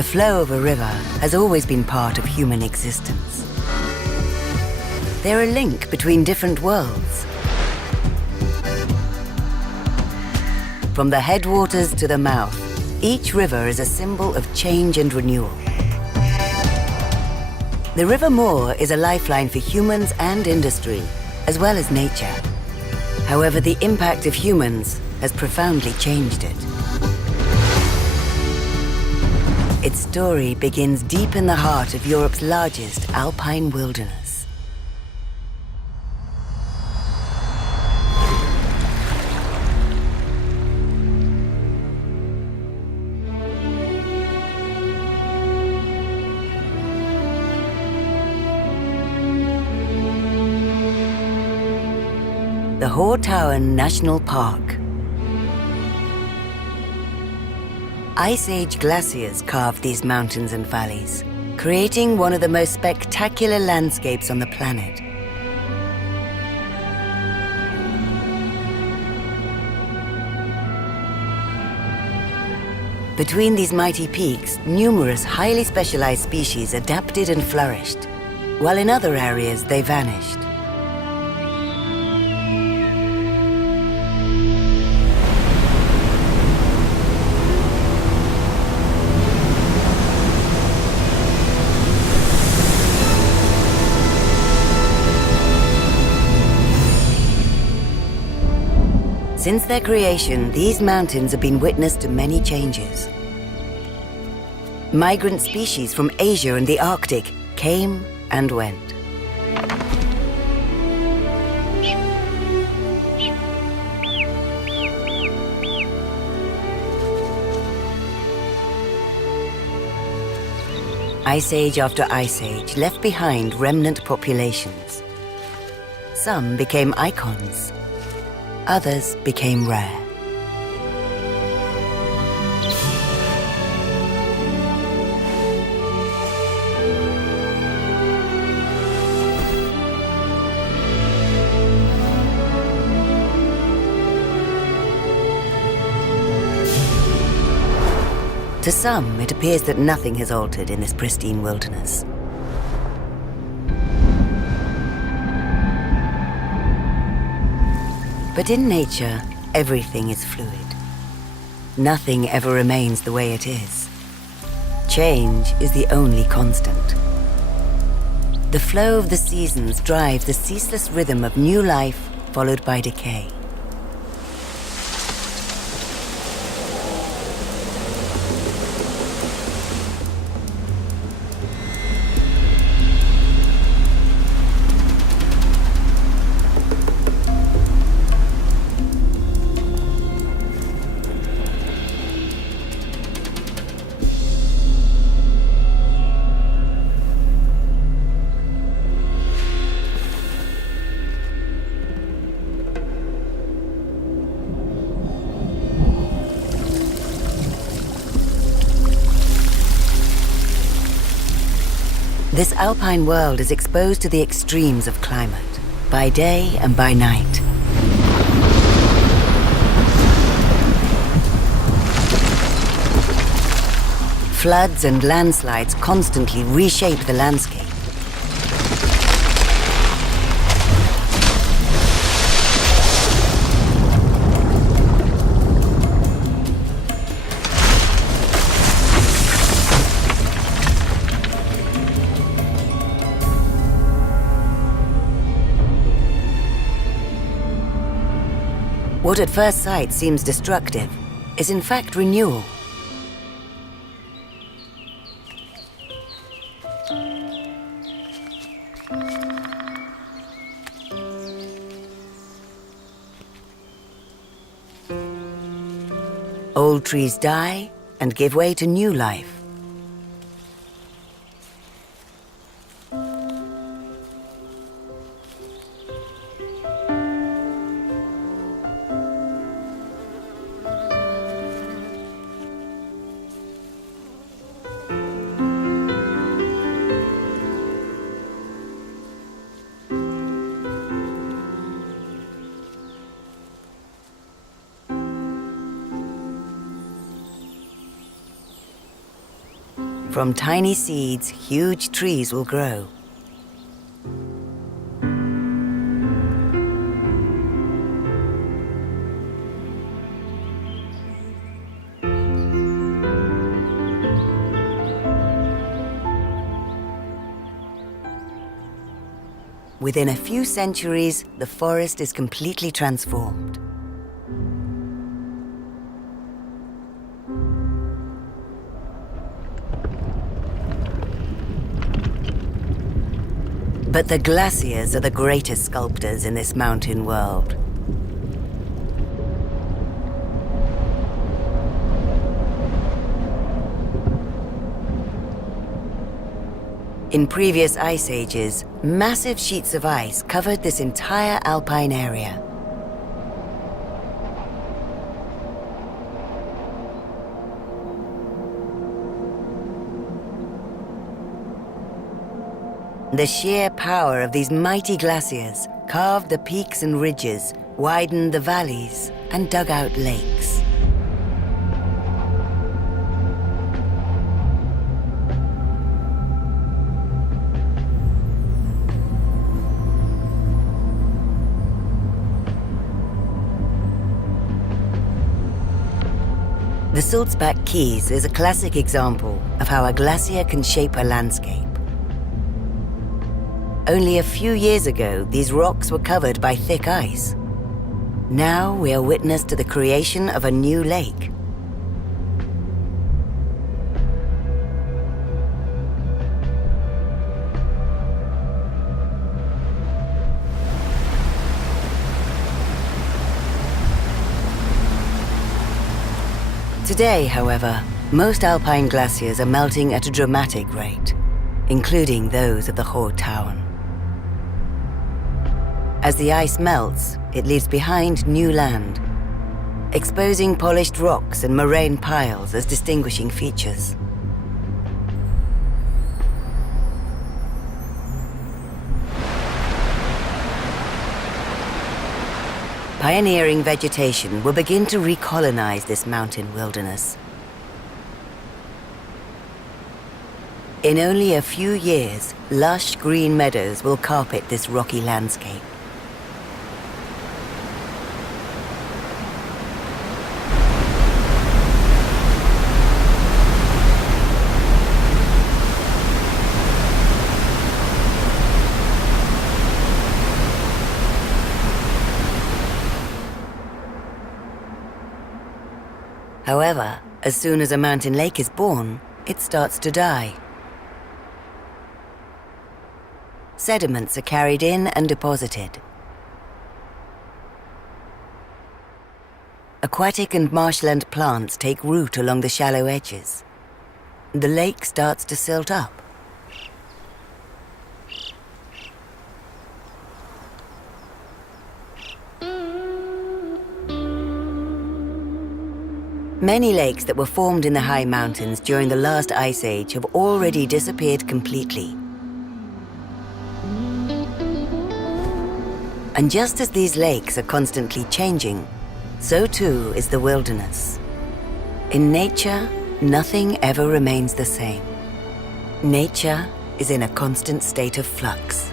The flow of a river has always been part of human existence. They're a link between different worlds. From the headwaters to the mouth, each river is a symbol of change and renewal. The River Moor is a lifeline for humans and industry, as well as nature. However, the impact of humans has profoundly changed it. Its story begins deep in the heart of Europe's largest alpine wilderness. The Hohe Tauern National Park. Ice Age glaciers carved these mountains and valleys, creating one of the most spectacular landscapes on the planet. Between these mighty peaks, numerous highly specialized species adapted and flourished, while in other areas they vanished. Since their creation, these mountains have been witness to many changes. Migrant species from Asia and the Arctic came and went. Ice Age after Ice Age left behind remnant populations. Some became icons. Others became rare. To some, it appears that nothing has altered in this pristine wilderness. But in nature, everything is fluid. Nothing ever remains the way it is. Change is the only constant. The flow of the seasons drives the ceaseless rhythm of new life followed by decay. This alpine world is exposed to the extremes of climate, by day and by night. Floods and landslides constantly reshape the landscape. What at first sight seems destructive is in fact renewal. Old trees die and give way to new life. From tiny seeds, huge trees will grow. Within a few centuries, the forest is completely transformed. But the glaciers are the greatest sculptors in this mountain world. In previous ice ages, massive sheets of ice covered this entire alpine area. The sheer power of these mighty glaciers carved the peaks and ridges, widened the valleys, and dug out lakes. The Sulzbach Keys is a classic example of how a glacier can shape a landscape. Only a few years ago, these rocks were covered by thick ice. Now we are witness to the creation of a new lake. Today, however, most alpine glaciers are melting at a dramatic rate, including those of the Hohe Tauern. As the ice melts, it leaves behind new land, exposing polished rocks and moraine piles as distinguishing features. Pioneering vegetation will begin to recolonize this mountain wilderness. In only a few years, lush green meadows will carpet this rocky landscape. However, as soon as a mountain lake is born, it starts to die. Sediments are carried in and deposited. Aquatic and marshland plants take root along the shallow edges. The lake starts to silt up. Many lakes that were formed in the high mountains during the last ice age have already disappeared completely. And just as these lakes are constantly changing, so too is the wilderness. In nature, nothing ever remains the same. Nature is in a constant state of flux.